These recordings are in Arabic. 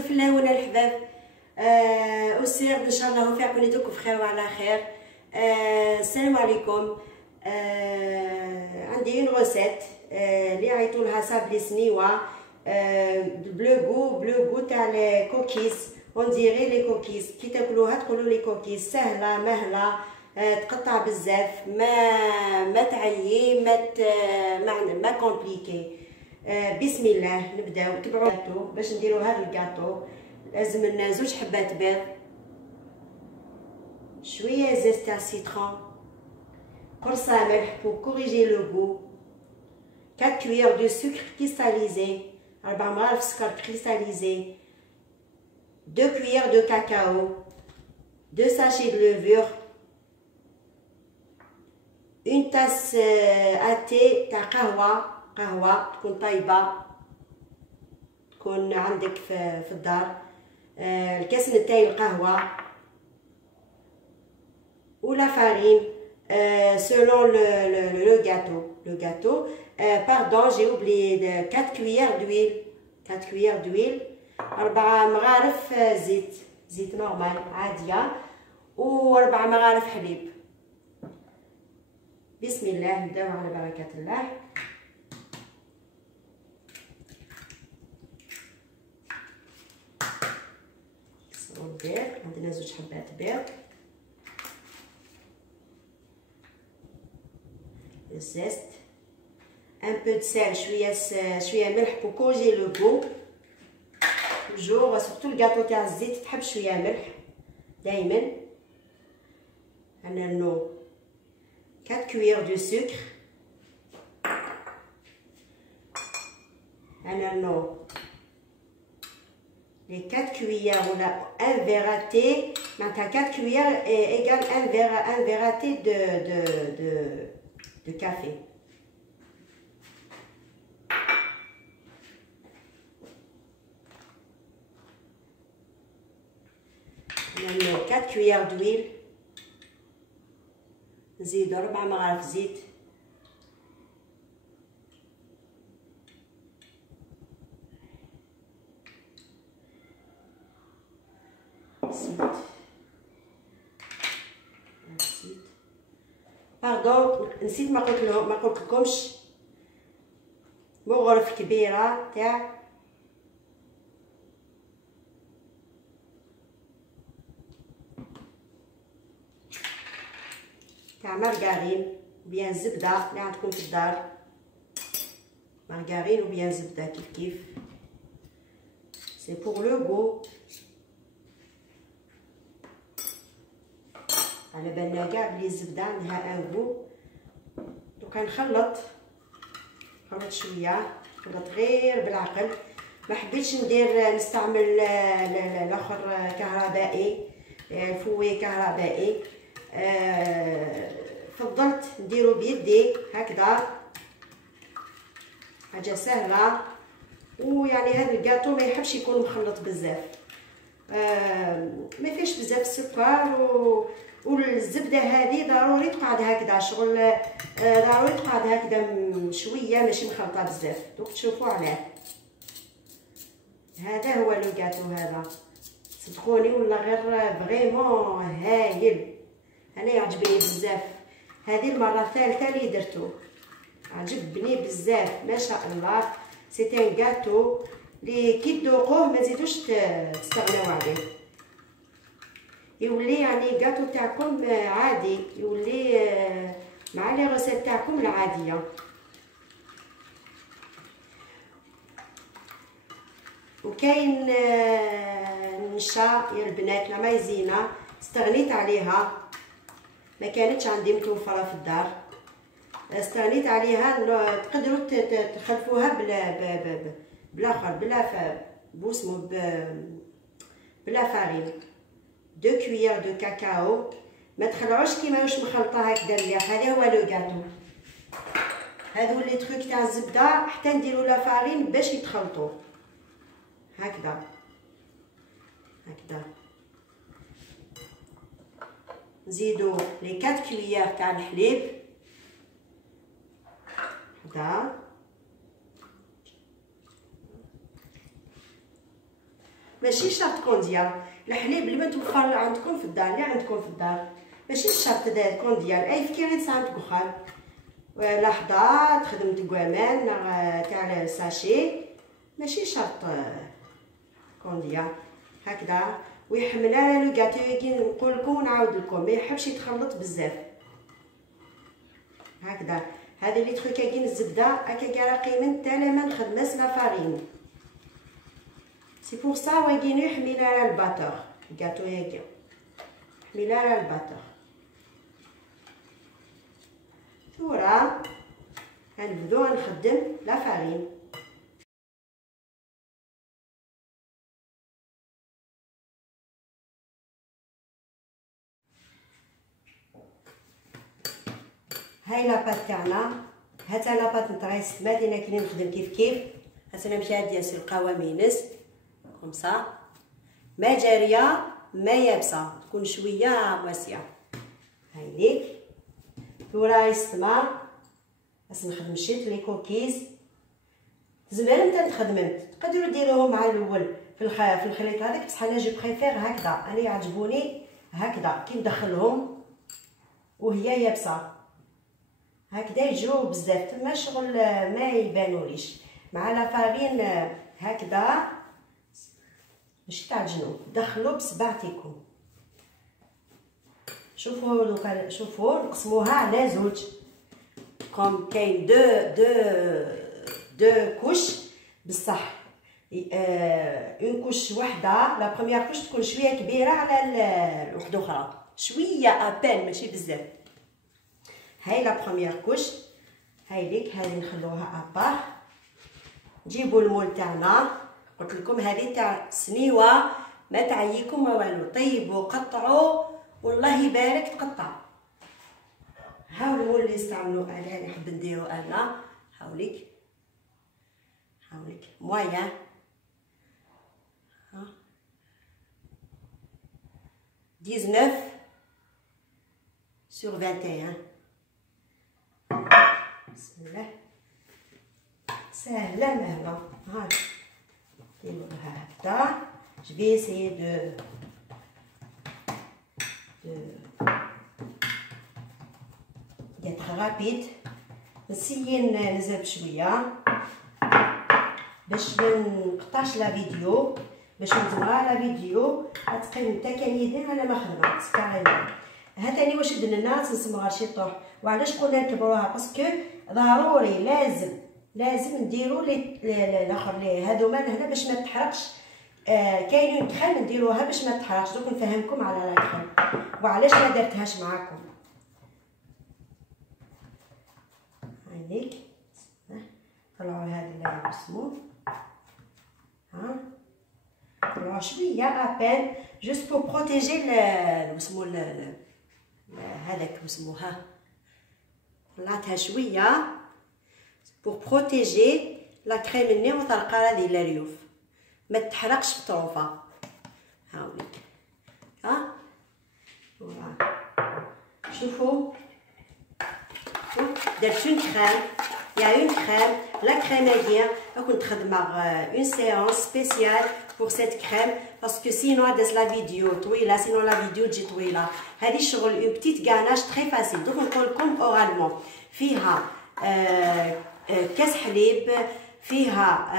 في الهونه الحباب. أسير ان شاء الله فيكم يدوكم بخير وعلى خير. السلام عليكم. عندي اون غوسيت اللي عيطوا لها صابلي سنيوه بلو تاع لي كوكيز، اون ديغي لي كوكيز. كي تاكلوها تقولوا لي كوكيز سهله مهله، تقطع بزاف، ما تعيي، ما كومبليكي. بسم الله نبداو. تبعوا باش نديرو هذا الكاطو. لازم لنا 2 حبات بيض، شويه زيت تاع سيترون، قرصه ملح pour corriger le goût، 4 cuillères de sucre cristallisé، 4 مغارف سكر cristallisé، 2 cuillères de cacao، 2 sachets de levure، une tasse à thé تاع قهوه تكون طايبه، تكون عندك في الدار. الكاس نتاعي القهوه ولا فارين selon le gâteau. Pardon, j'ai oublié de 4 cuillères d'huile، 4 مغارف زيت نورمال عاديه، و4 مغارف حليب. بسم الله نبداو على بركه الله. البيض عندنا 2 حبات بيض، الزيت، ان بو دو سال، شويه ملح بو كوجي لو غو. توجور سورتو الكاطو تاع الزيت تحب شويه ملح دائما. عندنا نو 4 كويير دو سكر، عندنا نو les 4 cuillères ou 1 verre à thé. Maintenant 4 cuillères égale 1 verre à thé de café. On a 4 cuillères d'huile. نزيدو 4 مغارف زيت، باردون نسيت ما قلت لكمش مغرف كبيره تاع مارغارين بيان زبده اللي عندكم في الدار، مارغارين وبيان زبده كيف سي بور لو غو. على بالنا كاع بلي الزبده عندها ان غو. دوكا نخلط شويه، نخلط غير بالعقل. ما حبيتش نستعمل الاخر كهربائي، فوي كهربائي. فضلت نديرو بيدي هكذا، حاجه سهله. ويعني هذا الكاطو ما يحبش يكون مخلط بزاف، ما فيش بزاف السكر، والزبده هذه ضروري تقعد هكذا شغل، ضروري تقعد هكذا شويه ماشي مخلطه بزاف. دوك تشوفوا عليه. هذا هو لو كاطو هذا، صدقوني ولا غير فريمون هايل. انا يعجبني بزاف، هذه المره الثالثه اللي درتو، عجبني بزاف ما شاء الله. سي ان كاطو اللي كي تذوقوه ما تزيدوش تستغناو عليه، يولي يعني كاطو تاعكم عادي، يولي مع لي غوسيت تاعكم العاديه. وكاين النشا يا البنات لا مايزينا استغنيت عليها، ما كانتش عندي متوفره في الدار، استغنيت عليها. تقدروا تخلفوها بالاخر بلا فارين. 2 cuillères de cacao، ما تخلعوش كيما واش مخلطه هكذا مليح. هذا هو لو كاطو، هذو لي تروك تاع الزبده حتى نديرو لا فارين باش يتخلطوا هكذا. نزيدو لي 4 كويير تاع الحليب هكذا، ماشي شرط كونديال. الحليب اللي ما توفر عندكم في الدار، اللي عندكم في الدار ماشي شرط كونديال. اي فكيري عندك اخر لحظه تخدم تكوامان تاع ساشي، ماشي شرط كونديال هكذا. ويحمل على لو غاتو كي نقول لكم ونعاود لكم، ما يحبش يتخلط بزاف هكذا. هذا لي تخوكا كاين الزبده هكا كاع قيمن تاع ما نخدمس لا فارين. سي بور سا واكين يحمل على الباتور غاتو هكا، يحمل على الباتور. ثورة غنبدو نخدم لا فارين. هاي لاباط تاعنا، هاتا لاباط نتاعي السماد انا كاين نخدم كيف هاتا نمشي هاد ديال القوامينس كومسا، ما جاريه ما يابسه، تكون شويه واسعه. هاي ليك ثورة السما باش نخدم شيت لي كوكيز زمان نتا تخدمت. تقدروا ديروهم مع الاول في الخليط هذاك، بصح انا جو بريفير هكذا، انا يعجبوني هكذا كي ندخلهم وهي يابسه هكذا يجرو بزاف، تما شغل ما يبانوليش. مع لا فارين هكذا ماشي تعجنوا، دخلوا بصبعتكم. شوفوا دوكا، شوفوا نقسموها على زوج كوم كاين دو كوش بصح. اون كوش وحده، لا بروميير كوش تكون شويه كبيره على الوحده اخرى، شويه ابان ماشي بزاف. هاي لا بروميير كوش، هاي ليك هذه نخلوها ابار. نجيبوا المول تاعنا، قلت لكم هذه تاع سنيوه ما تعييكم ما والو. طيبوا قطعوا والله يبارك تقطع. هاو المول اللي استعملوا انا نحب نديرو انا. هاوليك مويان، ها 19 sur 21. بسم الله، سهله مهله. ها نديروها هكذا. جو في اسيي d'être rapide. نسيي نزل بشويه باش منقطعش لا فيديو، باش نزمرها لا فيديو تقريبا نتا كان يدين انا ما خدمت كاريمون. ها تاني واش درنا تنسمرها شي طوح. وعلاش قلنا نكبروها؟ باسكو ضروري لازم نديرو الاخر لي هادوما هنا باش ما تحرقش. كاينين كريم نديروها باش ما تحرقش. دوك نفهمكم على لا كريم وعلاش ما درتهاش معاكم. هانيك طلعوا هذا السموث، ها طلعوا شويه ابان جوست بور بروتيجي اسمو هذاك اسمو. ها طلعتها شويه بور بروتيجي لا كريم الني وطرقاره ديال الريوف ما تحرقش في الطروفه. هاوليك ها فوالا. شوفوا درت اون كريم، يا اون كريم لا كريم هادي كنت خدمه اون سيونس سبيسيال بور سيت كريم باسكو سينو هداز لا فيديو طويله، سينو لا فيديو تجي طويله. هادي شغل اون بتيت غاناج تري فاسيل. دوك نقول لكم اورالمون فيها كاس حليب، فيها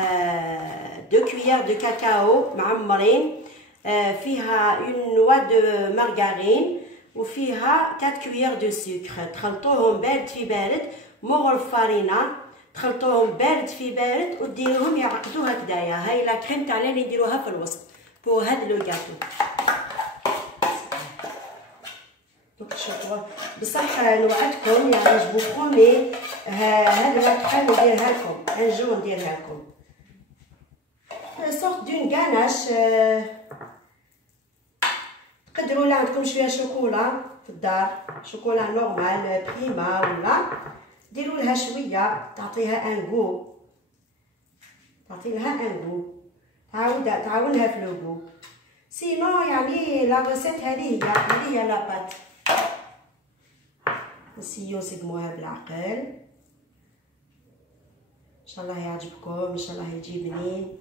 2 كويير دو كاكاو معمرين، فيها اون نوا دو مارغارين، وفيها 4 كويير دو سكر. تخلطوهم بارد في بارد مغ الفارينه، تخلطوهم بارد في بارد وديروهم يعقدوا هكذايا. هاي لا كريم تاع اللي نديروها في الوسط بور هاد لو غاتو. دوك شوفوا بصح نوعدكم يعني جو برومي هاد لا كريم نديرها لكم ان جور، نديرها لكم سورت دون غاناش. تقدروا لا عندكم شويه شوكولا في الدار، شوكولا نورمال بريما ولا ديروا لها شويه تعطيها ان غو، تعطي لها ان غو، تعاونها في لو غو. سينو يعني لا ريسيت هذه هي لا بات. نسيو نسقموها بالعقل. ان شاء الله يعجبكم، ان شاء الله يجي بنين.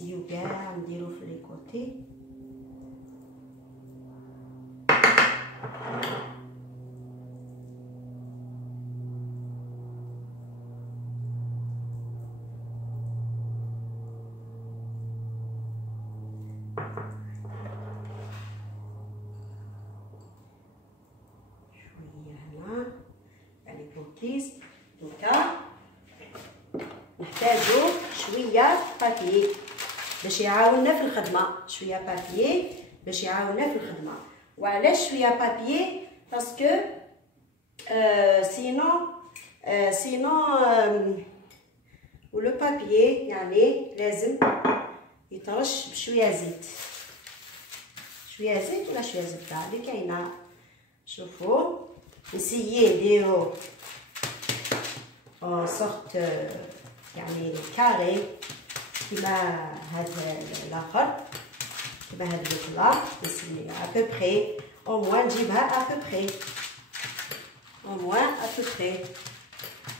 نسيو كاع نديرو في لي كوتي. كوكيز. دوكا نحتاجو شويه بابيي باش يعاوننا في الخدمه، شويه بابيي باش يعاوننا في الخدمه. وعلاش شويه بابيي؟ باسكو سينو ولو بابيي يعني لازم يترش بشويه زيت، شويه زيت ولا شويه زبده اللي كاينه. شوفوا نسيي نديرو صوت يعني كاري كيما هذا الاخر، كيما هذا البلا نسيي ابوبخي او موان نجيبها ابوبخي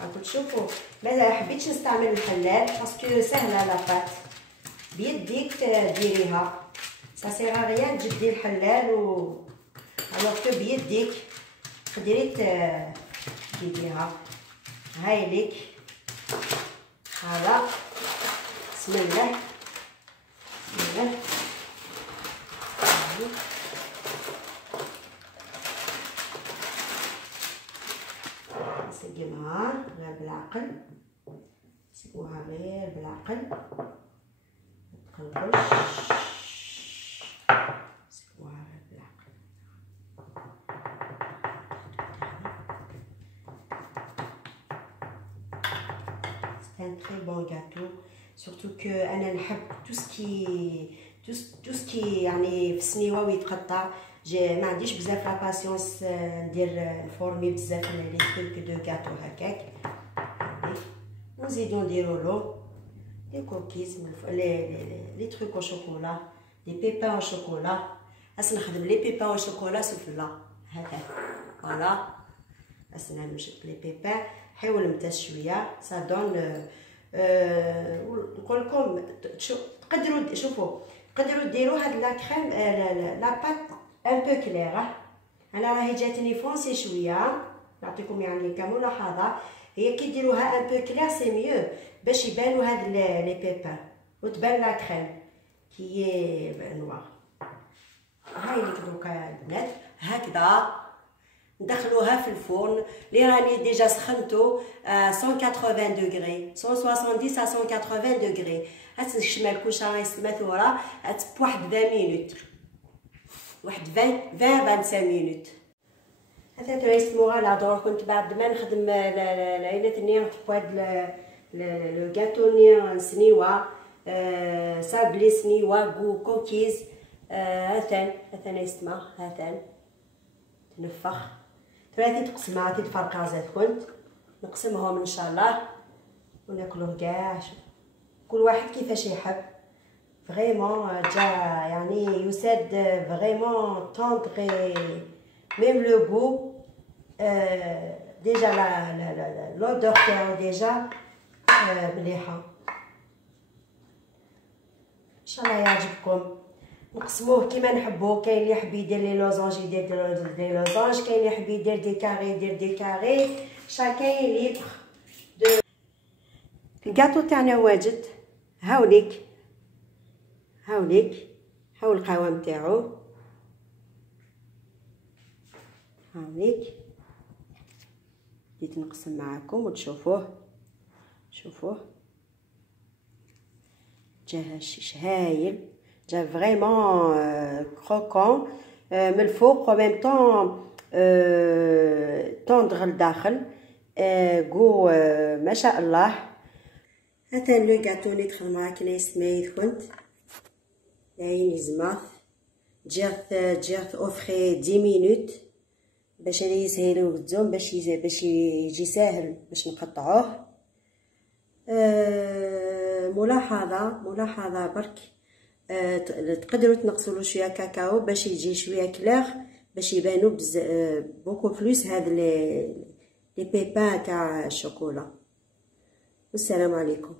راكم تشوفوا. ماذا حبيتش نستعمل الحلال باسكو سهله لاباط بيديك ديريها، سا سيغ ريان تجدي الحلال و الوغ كو بيديك تقدري ديريها. هاي ليك هذا. بسم الله بسم الله. نسقمها غير بالعقل، نسقوها غير بالعقل، متقلقوش، نسقوها غير بالعقل. C'est un très bon gâteau, surtout que أنا نحب tout ce qui يعني في السنيوة ويتقطع. ما عنديش بزاف لا باسيونس ندير نفورمي بزاف لي تروك دو غاتو هكاك. نزيدو نديرولو لي كوكيز لي تروك او شوكولا، لي بيبان او شوكولا. هاس نخدم لي بيبان او شوكولا سوفلا هكا فوالا. هاس نمشط لي بيبان حيول متى شويه سا دون. نقولكم تقدروا شوفوا تقدروا ديروا هاد لا كريم لا بات ان بو كلير. انا راهي جاتني فونسي شويه، نعطيكم يعني كملاحظه. هي كي ديروها ان بو كلير سي ميو باش يبانوا هاد لي بيبان وتبان لا كريم كي نوار. هاي ليك دوكا البنات هكذا ندخلوها في الفرن اللي راني ديجا سخنتو 180 دوغري 170 à 180 دوغري. هتشمل كلشي راهي مثوره بواحد 20 مينوت، واحد 20-25 مينوت. هذا تيسموها لا دور. كنت بعد ما نخدم العينات ني بواحد لو غاتو ني سنيوه سابلي سنيوه كو كوكيز. هاتان يسمى هاتان تنفخ ثلاثه تقسمات الفرقازات. كنت نقسمهم ان شاء الله وناكلوه كاع كل واحد كيفاش يحب. فريمون جا يعني يساد فريمون طونطغي ميم لو غو ديجا لا لودور تاعو ديجا مليحه. ان شاء الله يعجبكم. نقسموه كيما نحبوه. كاين اللي يحب يدير لي لوزونج يدير دي لوزونج، كاين اللي يحب يدير دي كاري يدير دي كاري. شاكاين ليبر دو. الكاطو تاعنا واجد. هاوليك هاو القوام تاعو. هاوليك بديت نقسم معاكم وتشوفوه. شوفوه جا هشيش هايل، جا فريمون كروكون من الفوق و ميم طون طوندغ لداخل كو ما شاء الله. هذا لو غاتو اللي دخل معاك ناس مايد كنت عيني زماث جيرت اوفري 10 مينوت باش يسهلوا الزوم باش يجي ساهل باش نقطعوه. ملاحظه برك تقدروا تنقصوا شويه كاكاو باش يجي شويه كلاغ باش يبانوا بوكو بلوس هاد لي بيبان تاع الشوكولا. والسلام عليكم.